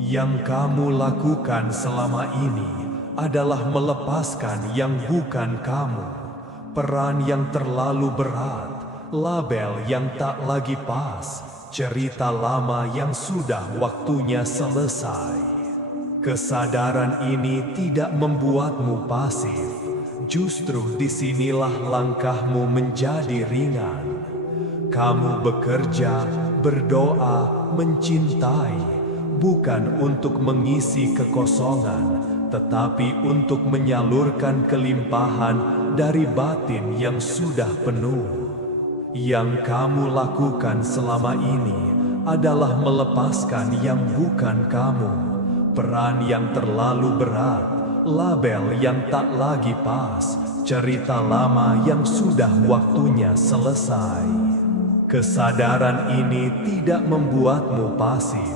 Yang kamu lakukan selama ini adalah melepaskan yang bukan kamu, peran yang terlalu berat, label yang tak lagi pas, cerita lama yang sudah waktunya selesai. Kesadaran ini tidak membuatmu pasif, justru disinilah langkahmu menjadi ringan. Kamu bekerja, berdoa, mencintai, bukan untuk mengisi kekosongan, tetapi untuk menyalurkan kelimpahan dari batin yang sudah penuh. Yang kamu lakukan selama ini adalah melepaskan yang bukan kamu, peran yang terlalu berat, label yang tak lagi pas, cerita lama yang sudah waktunya selesai. Kesadaran ini tidak membuatmu pasif,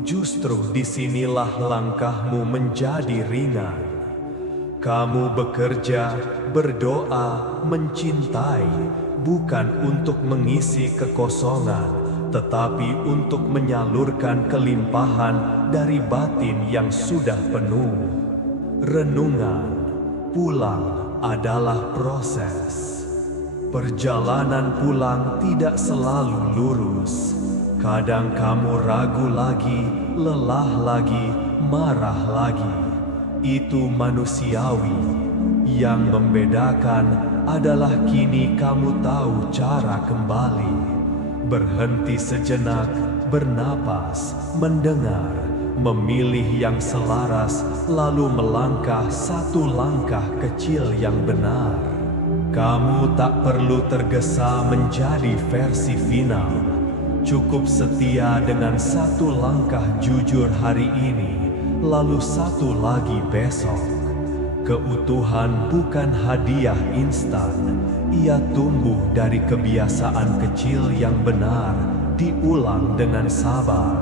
justru disinilah langkahmu menjadi ringan. Kamu bekerja, berdoa, mencintai, bukan untuk mengisi kekosongan, tetapi untuk menyalurkan kelimpahan dari batin yang sudah penuh. Renungan, pulang adalah proses. Perjalanan pulang tidak selalu lurus. Kadang kamu ragu lagi, lelah lagi, marah lagi. Itu manusiawi. Yang membedakan adalah kini kamu tahu cara kembali. Berhenti sejenak, bernapas, mendengar, memilih yang selaras, lalu melangkah satu langkah kecil yang benar. Kamu tak perlu tergesa menjadi versi final. Cukup setia dengan satu langkah jujur hari ini, lalu satu lagi besok. Keutuhan bukan hadiah instan, ia tumbuh dari kebiasaan kecil yang benar, diulang dengan sabar.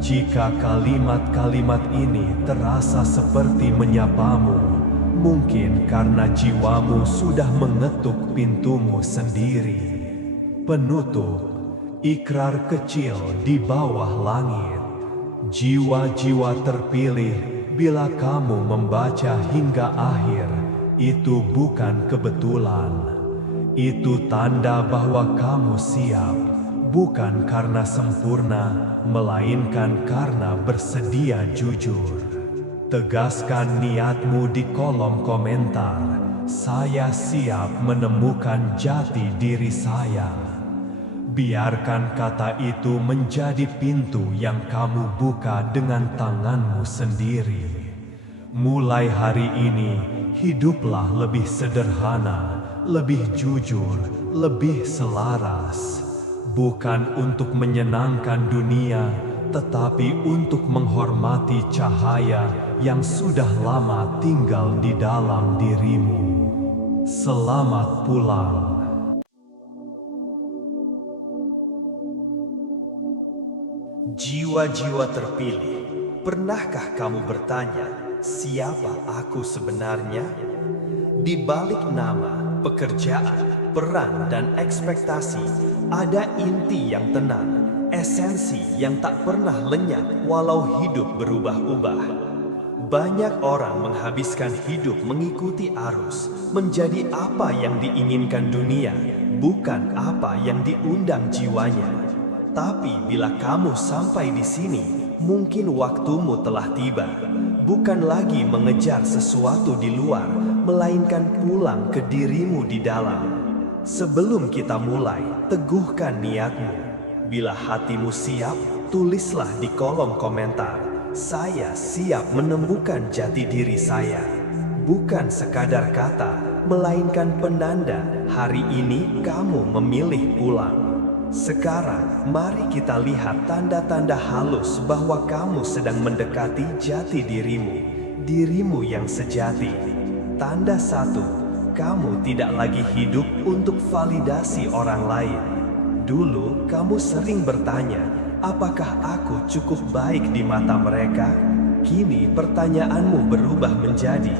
Jika kalimat-kalimat ini terasa seperti menyapamu, mungkin karena jiwamu sudah mengetuk pintumu sendiri. Penutup, ikrar kecil di bawah langit. Jiwa-jiwa terpilih, bila kamu membaca hingga akhir, itu bukan kebetulan. Itu tanda bahwa kamu siap, bukan karena sempurna, melainkan karena bersedia jujur. Tegaskan niatmu di kolom komentar. Saya siap menemukan jati diri saya. Biarkan kata itu menjadi pintu yang kamu buka dengan tanganmu sendiri. Mulai hari ini, hiduplah lebih sederhana, lebih jujur, lebih selaras. Bukan untuk menyenangkan dunia, tetapi untuk menghormati cahaya yang sudah lama tinggal di dalam dirimu. Selamat pulang. Jiwa-jiwa terpilih, pernahkah kamu bertanya, siapa aku sebenarnya? Di balik nama, pekerjaan, peran, dan ekspektasi, ada inti yang tenang, esensi yang tak pernah lenyap walau hidup berubah-ubah. Banyak orang menghabiskan hidup mengikuti arus, menjadi apa yang diinginkan dunia, bukan apa yang diundang jiwanya. Tapi bila kamu sampai di sini, mungkin waktumu telah tiba. Bukan lagi mengejar sesuatu di luar, melainkan pulang ke dirimu di dalam. Sebelum kita mulai, teguhkan niatmu. Bila hatimu siap, tulislah di kolom komentar. saya siap menemukan jati diri saya. Bukan sekadar kata, melainkan penanda hari ini kamu memilih pulang. Sekarang, mari kita lihat tanda-tanda halus bahwa kamu sedang mendekati jati dirimu, dirimu yang sejati. Tanda satu, kamu tidak lagi hidup untuk validasi orang lain. Dulu, kamu sering bertanya, apakah aku cukup baik di mata mereka? Kini pertanyaanmu berubah menjadi,